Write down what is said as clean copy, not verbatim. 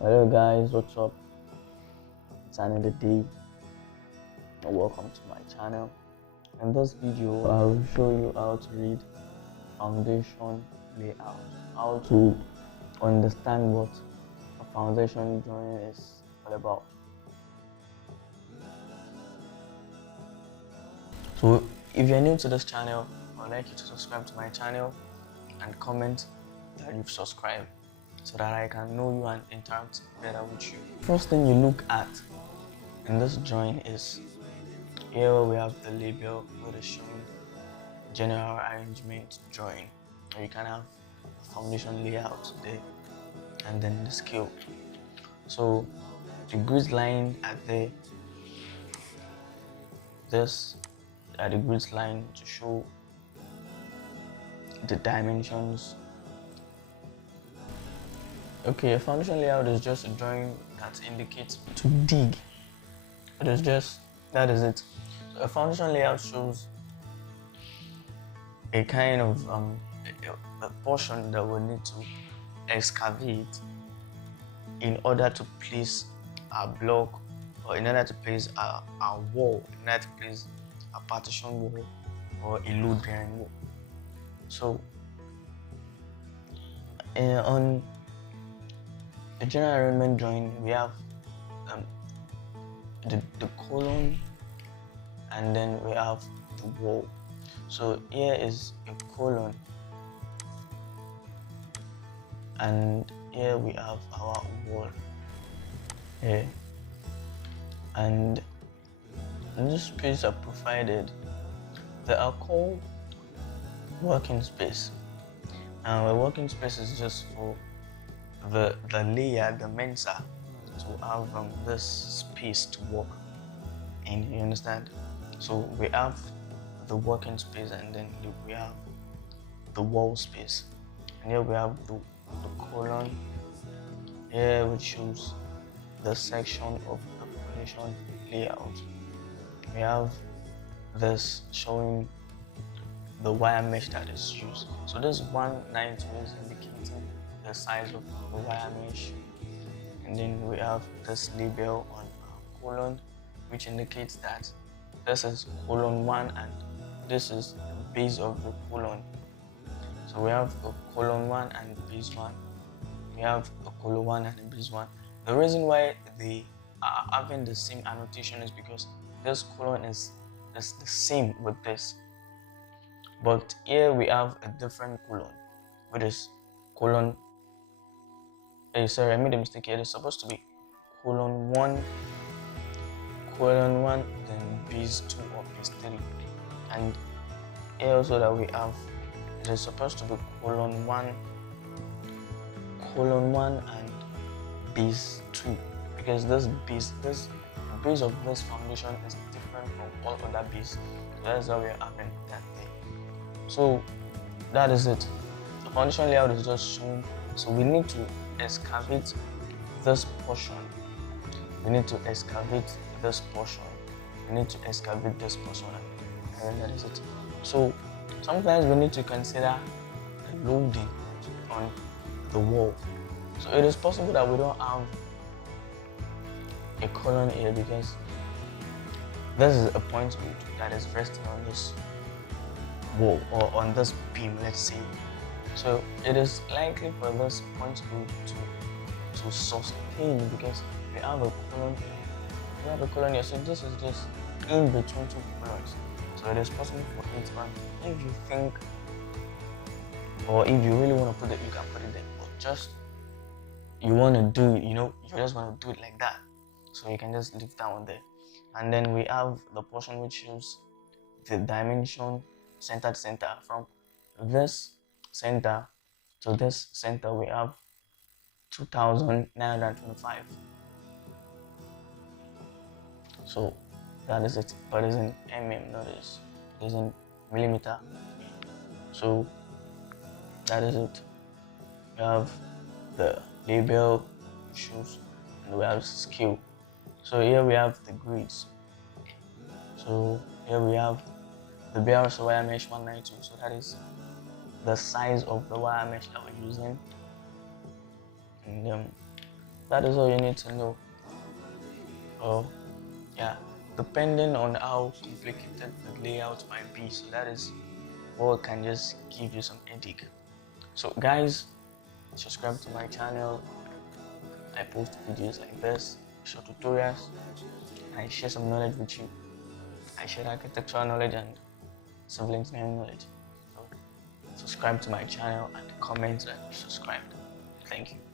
Hello guys, what's up? It's another day and welcome to my channel. In this video, I will show you how to read foundation layout, how to understand what a foundation drawing is all about. So if you're new to this channel, I'd like you to subscribe to my channel and comment that you've subscribed so that I can know you and interact better with you. First thing you look at in this drawing is here we have the label with is showing general arrangement drawing. You can have a foundation layout there and then the scale. So the grid line are there. This are the grid line to show the dimensions. Okay, a foundation layout is just a drawing that indicates to dig. It is just, that is it. So a foundation layout shows a kind of a portion that we need to excavate in order to place our block, or in order to place our wall, in order to place a partition wall or a load bearing wall. So on the general arrangement drawing, we have the column and then we have the wall. So here is a column and here we have our wall here, and this space are provided. They are called working space, and a working space is just for the layer, the mensa, to have this space to work in, you understand? So we have the working space and then we have the wall space, and here we have the column here, which shows the section of the foundation layout. We have this showing the wire mesh that is used. So this 192 is indicating the size of the wire mesh, and then we have this label on our column, which indicates that this is column 1 and this is the base of the column. So we have a column 1 and base 1. We have a column 1 and a base 1. The reason why they are having the same annotation is because this column is the same with this, but here we have a different column, which is column. Sorry, I made a mistake here. It's supposed to be column 1, then base 2 or base 3, and here also that we have, it is supposed to be column 1 and base 2, because the base of this foundation is different from all other base. So that's why we are having that thing. So that is it. The foundation layout is just shown. So we need to excavate this portion. And then that is it. So sometimes we need to consider the loading on the wall. So it is possible that we don't have a column here because this is a point load that is resting on this wall or on this beam, let's say. So it is likely for this point load to sustain because we have a column here. So this is just in between two columns. So it is possible for it, man. If you think, or if you really want to put it, you can put it there. But just you want to do it, you just want to do it like that. So you can just leave that one there. And then we have the portion which shows the dimension center to center. From this center to this center, we have 2,925. So that is it, but it's in mm, notice it's in millimeter. So that is it. We have the label, shoes, and we have scale. So here we have the grids. So here we have the BRS wire mesh 192. So that is the size of the wire mesh that we're using. And That is all you need to know. Oh, yeah, depending on how complicated the layout might be. So that is what can just give you some headache. So guys, subscribe to my channel. I post videos like this, short tutorials, and I share some knowledge with you. I share architectural knowledge and civil engineering knowledge. So subscribe to my channel and comment that you subscribed. Thank you.